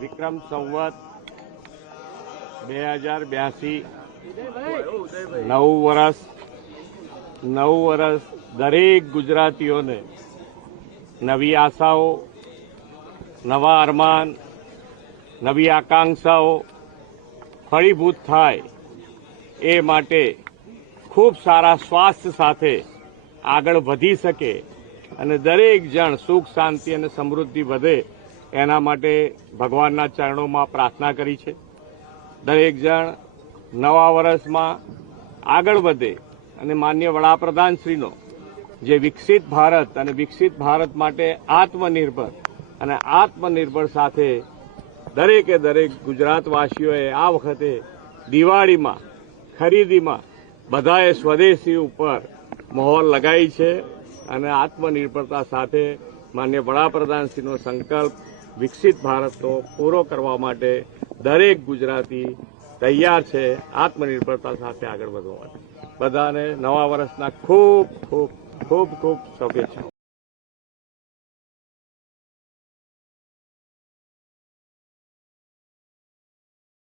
વિક્રમ સંવત 2082 નવું વર્ષ દરેક ગુજરાતીઓને નવી આશાઓ, નવા અરમાન, નવી આકાંક્ષાઓ ફળીભૂત થાય એ માટે ખૂબ સારા સ્વાસ્થ્ય સાથે આગળ વધી શકે અને દરેક જણ સુખ, શાંતિ અને સમૃદ્ધિ વધે એના માટે ભગવાનના ચરણોમાં પ્રાર્થના કરી છે. દરેક જણ નવા વર્ષમાં આગળ વધે અને માનનીય વડાપ્રધાનશ્રીનો જે વિકસિત ભારત અને વિકસિત ભારત માટે આત્મનિર્ભર અને આત્મનિર્ભર સાથે દરેકે દરેક ગુજરાતવાસીઓએ આ વખતે દિવાળીમાં ખરીદીમાં બધાએ સ્વદેશી ઉપર મહોર લગાવી છે અને આત્મનિર્ભરતા સાથે માનનીય વડાપ્રધાનશ્રીનો સંકલ્પ વિકસિત ભારતનો પૂરો કરવા માટે દરેક ગુજરાતી તૈયાર છે આત્મનિર્ભરતા સાથે આગળ વધવા માટે. બધાને નવા વર્ષના ખૂબ ખૂબ ખૂબ ખૂબ શુભેચ્છાઓ.